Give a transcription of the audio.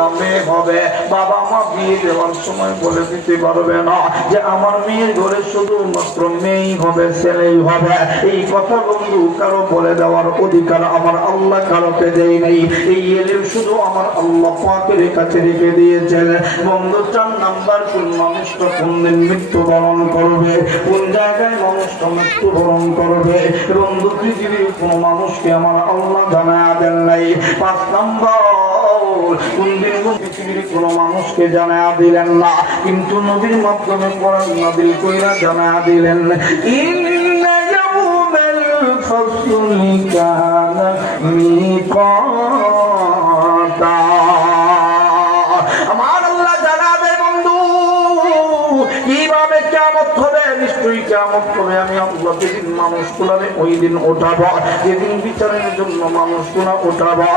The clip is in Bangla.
একটা মেয়ে হবে, বাবা মা বিয়ে দেওয়ার সময় বলে দিতে পারবে না যে আমার মেয়ের ঘরে শুধুমাত্র মেয়েই হবে, ছেলেই হবে। এই কথা বন্ধু কারো বলে দেওয়ার অধিকার আমার আল্লাহ কারোকে দেয় নাই। এই এলেম শুধু আমার আল্লাহ পাকের কাছে রেখে দিয়েছেন। বন্ধু 4 নাম্বার, কোন মানুষটা কোন দিন মৃত্যুবরণ করবে, কোন জায়গায় মানুষটা মৃত্যুবরণ করবে বন্ধু পৃথিবীর কোন মানুষকে আমার আল্লাহ জানায়া দেন নাই। 5 নাম্বার, কোন দিন পৃথিবীর কোন মানুষকে জানায়া দিলেন না, কিন্তু নবীর মাধ্যমে কোরআন নাযিল কইরা জানায়া দিলেন। ইন্না ইয়াউমাল ফাসলি কানা মিকাতা। আমার আল্লাহ জানাবে বন্ধু কিভাবে কিয়ামত হবে। নিশ্চয়ই কিয়ামত হবে। আমি আল্লাহ যেদিন মানুষগুলোরে ওই দিন ওঠাবো, যেদিন বিচারের জন্য মানুষগুলো ওঠাবো।